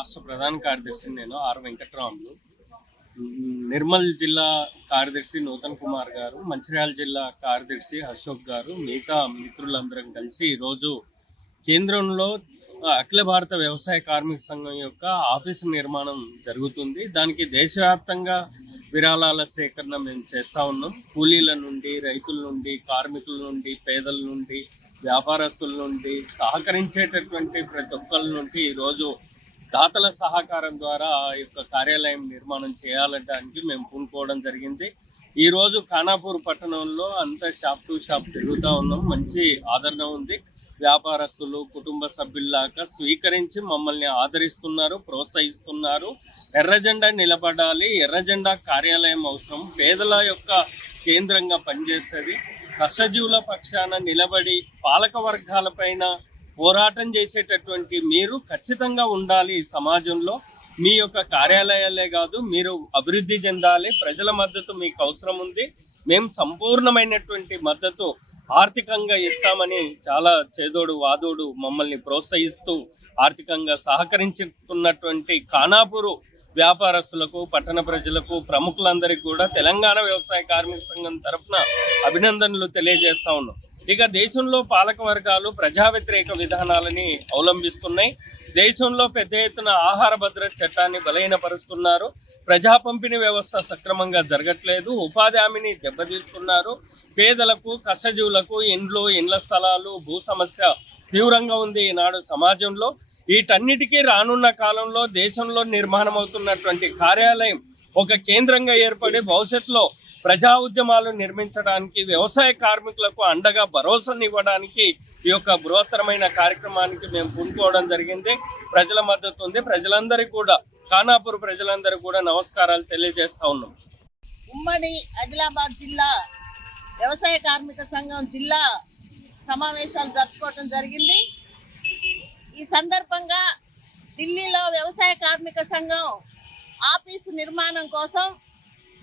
రాష్ట్ర ప్రధాన కార్యదర్శి నేను ఆర్ వెంకట్రాములు. నిర్మల్ జిల్లా కార్యదర్శి నూతన్ కుమార్ గారు, మంచిర్యాల జిల్లా కార్యదర్శి అశోక్ గారు, మిగతా మిత్రులందరం కలిసి ఈరోజు కేంద్రంలో అఖిల భారత వ్యవసాయ కార్మిక సంఘం యొక్క ఆఫీసు నిర్మాణం జరుగుతుంది. దానికి దేశవ్యాప్తంగా విరాళాల సేకరణ మేము చేస్తూ ఉన్నాం. కూలీల నుండి, రైతుల నుండి, కార్మికుల నుండి, పేదల నుండి, వ్యాపారస్తుల నుండి, సహకరించేటటువంటి ప్రతి ఒక్కరి నుండి ఈరోజు దాతల సహకారం ద్వారా ఆ యొక్క కార్యాలయం నిర్మాణం చేయాలడానికి మేము పూనుకోవడం జరిగింది. ఈరోజు ఖానాపూర్ పట్టణంలో అంతా షాప్ టు షాప్ తిరుగుతూ ఉన్నాం. మంచి ఆదరణ ఉంది. వ్యాపారస్తులు, కుటుంబ సభ్యుల్లాగా స్వీకరించి మమ్మల్ని ఆదరిస్తున్నారు, ప్రోత్సహిస్తున్నారు. ఎర్రజెండా నిలబడాలి, ఎర్రజెండా కార్యాలయం అవసరం, పేదల యొక్క కేంద్రంగా పనిచేస్తుంది. కష్టజీవుల పక్షాన నిలబడి పాలక వర్గాలపైన పోరాటం చేసేటటువంటి మీరు ఖచ్చితంగా ఉండాలి. సమాజంలో మీ యొక్క కార్యాలయాలే కాదు, మీరు అభివృద్ధి చెందాలి. ప్రజల మద్దతు మీకు అవసరం ఉంది. మేము సంపూర్ణమైనటువంటి మద్దతు ఆర్థికంగా ఇస్తామని చాలా చేదోడు వాదోడు మమ్మల్ని ప్రోత్సహిస్తూ ఆర్థికంగా సహకరించుకున్నటువంటి ఖానాపూరు వ్యాపారస్తులకు, పట్టణ ప్రజలకు, ప్రముఖులందరికీ కూడా తెలంగాణ వ్యవసాయ కార్మిక సంఘం తరఫున అభినందనలు తెలియజేస్తా ఉన్నాం. ఇక దేశంలో పాలక వర్గాలు ప్రజా వ్యతిరేక విధానాలని అవలంబిస్తున్నాయి. దేశంలో పెద్ద ఎత్తున ఆహార భద్రత చట్టాన్ని బలహీనపరుస్తున్నారు. ప్రజా పంపిణీ వ్యవస్థ సక్రమంగా జరగట్లేదు. ఉపాధి హామీని దెబ్బతీస్తున్నారు. పేదలకు, కష్టజీవులకు ఇండ్ల స్థలాలు, భూ సమస్య తీవ్రంగా ఉంది ఈనాడు సమాజంలో. వీటన్నిటికీ రానున్న కాలంలో దేశంలో నిర్మాణం అవుతున్నటువంటి కార్యాలయం ఒక కేంద్రంగా ఏర్పడి భవిష్యత్తులో ప్రజా ఉద్యమాలు నిర్మించడానికి, వ్యవసాయ కార్మికులకు అండగా భరోసానివ్వడానికి ఈ యొక్క బృహత్తరమైన కార్యక్రమానికి మేము పూనుకోవడం జరిగింది. ప్రజల మద్దతు ఉంది. ప్రజలందరికీ కూడా, ఖానాపూర్ ప్రజలందరికీ కూడా నమస్కారాలు తెలియజేస్తా ఉన్నాం. ఉమ్మడి ఆదిలాబాద్ జిల్లా వ్యవసాయ కార్మిక సంఘం జిల్లా సమావేశాలు జరుపుకోవడం జరిగింది. ఈ సందర్భంగా ఢిల్లీలో వ్యవసాయ కార్మిక సంఘం ఆఫీసు నిర్మాణం కోసం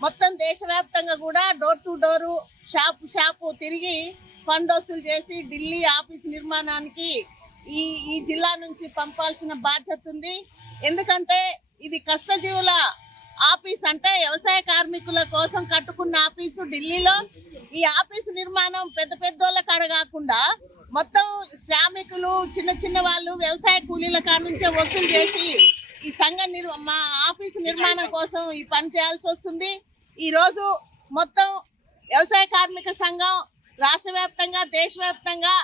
మొత్తం దేశవ్యాప్తంగా కూడా డోర్ టు డోరు, షాపు తిరిగి ఫండ్ వసూలు చేసి ఢిల్లీ ఆఫీసు నిర్మాణానికి ఈ జిల్లా నుంచి పంపాల్సిన బాధ్యత ఉంది. ఎందుకంటే ఇది కష్టజీవుల ఆఫీస్, అంటే వ్యవసాయ కార్మికుల కోసం కట్టుకున్న ఆఫీసు ఢిల్లీలో. ఈ ఆఫీసు నిర్మాణం పెద్ద పెద్దోళ్ళ కాడ కాకుండా మొత్తం శ్రామికులు, చిన్న వాళ్ళు, వ్యవసాయ కూలీల కాడ నుంచే వసూలు చేసి ఈ సంఘ మా ఆఫీసు నిర్మాణం కోసం ఈ పని చేయాల్సి వస్తుంది. ఈరోజు మొత్తం వ్యవసాయ కార్మిక సంఘం రాష్ట్ర వ్యాప్తంగా, దేశవ్యాప్తంగా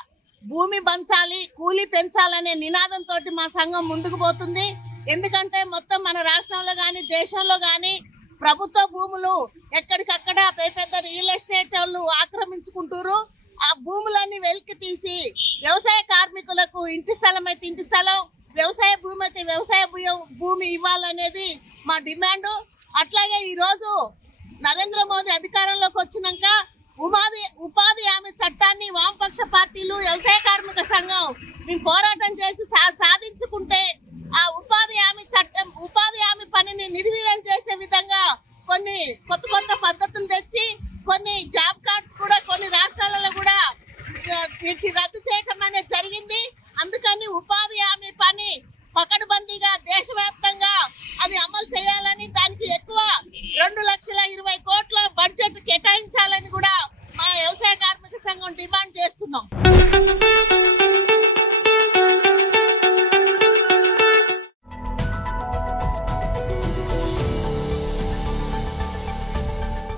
భూమి పంచాలి, కూలీ పెంచాలనే నినాదంతో మా సంఘం ముందుకు పోతుంది. ఎందుకంటే మొత్తం మన రాష్ట్రంలో కానీ, దేశంలో కానీ ప్రభుత్వ భూములు ఎక్కడికక్కడ పెద్ద రియల్ ఎస్టేట్ వాళ్ళు ఆక్రమించుకుంటారు. ఆ భూములన్నీ వెలికి తీసి వ్యవసాయ కార్మికులకు ఇంటి స్థలం అయితే ఇంటి స్థలం, వ్యవసాయ భూమి అయితే వ్యవసాయ భూమి ఇవ్వాలనేది మా డిమాండ్. అట్లాగే ఈరోజు నరేంద్ర మోదీ అధికారంలోకి వచ్చినాక ఉపాధి హామీ చట్టాన్ని వామపక్ష పార్టీలు, వ్యవసాయ కార్మిక సంఘం మేము పోరాటం చేసి సాధించుకుంటే ఆ ఉపాధి హామీ పనిని నిర్వీర్యం చేసే విధంగా కొన్ని కొత్త పద్ధతులు తెచ్చి కొన్ని జాబ్ కార్డ్స్ కూడా కొన్ని రాష్ట్రాలలో కూడా రద్దు చేయటం అనేది జరిగింది. అందుకని ఉపాధి హామీ పని పకడ్బందీగా దేశవ్యాప్తంగా అది అమలు చేయాలని, దానికి ఎక్కువ 2,20,00,000 కోట్ల బడ్జెట్ కేటాయించాలని కూడా మా వ్యవసాయ కార్మిక సంఘం డిమాండ్ చేస్తున్నాం.